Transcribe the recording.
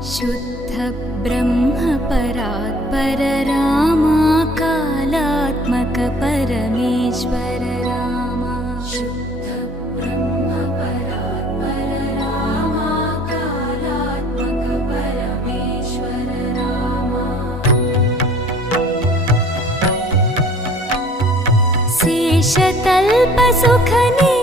शुद्ध ब्रह्म परात्पर रामा कालात्मक परमेश्वर रामा शुद्ध ब्रह्म परात्पर रामा कालात्मक परमेश्वर रामा शेषतल्प सुख